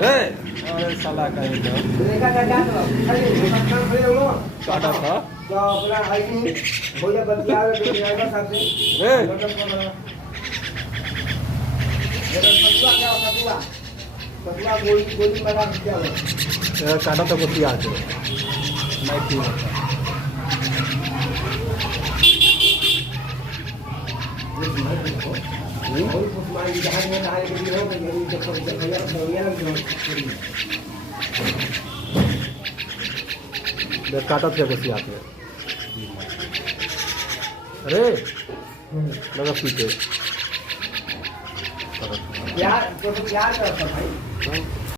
अरे साला का काटा था काटा तो कुछ याद है नहीं पी काटा थे कुछ याद है अरे लगा पीते यार तो प्यार करता भाई